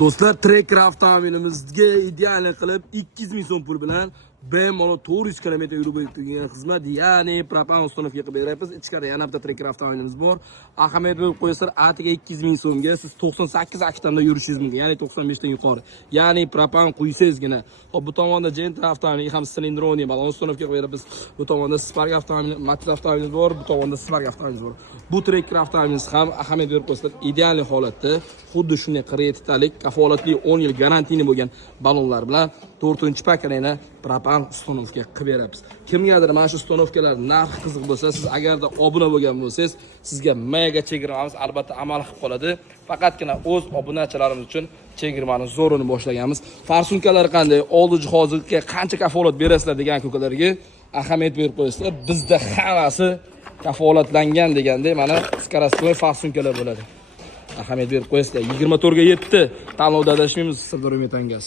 Do'stlar, Tracker avtomobilimizga ideal qilib 200 ming so'm pul bilan bemalol 400 km yurib o'tadigan xizmat, ya'ni propan uстановка qilib beryapmiz. Ichkarida yana bitta Tracker avtomobilimiz bor. Ahamiyat berib qo'yasizlar, atiga 200 ming so'mga siz 98 aktamda yurishingiz mumkin, ya'ni 95 dan yuqori. Ya'ni propan quysangizgina. Hop, bu tomonda Gentra avtomobili ham silindroni balon uстановка qilib beramiz. Bu tomonda Spark avtomobili, Matiz avtomobilimiz bor, bu tomonda Spark avtomobilimiz bor. Bu Tracker avtomobilimiz ham ahamiyat berib qo'yasizlar, ideal holatda, xuddi shunday 47 talik kafolatli 10 yil garantiyli bo'lgan balonlar bilan 4-paketini propan uстановка qilib beramiz. Kimgadir mana shu uстановkalar narxi qiziq bo'lsa, siz agarda obuna bo'lgan bo'lsangiz, sizga mega chegirmamiz albatta amal qilib qoladi. Faqatgina o'z obunachilarimiz uchun chegirmani zo'rini boshlaganmiz. Farsunkalar qanday, oldi jihozga qancha kafolat berasizlar degan ko'kalarga ahamiyat berib qo'yasizlar. Bizda hammasi kafolatlangan deganda mana skoroskoy farsunkalar bo'ladi. Ahamiyat berib qo'yasizlar. 24 ga 7 tanlovda adashmaymiz. Sirdaryo Metan Gaz.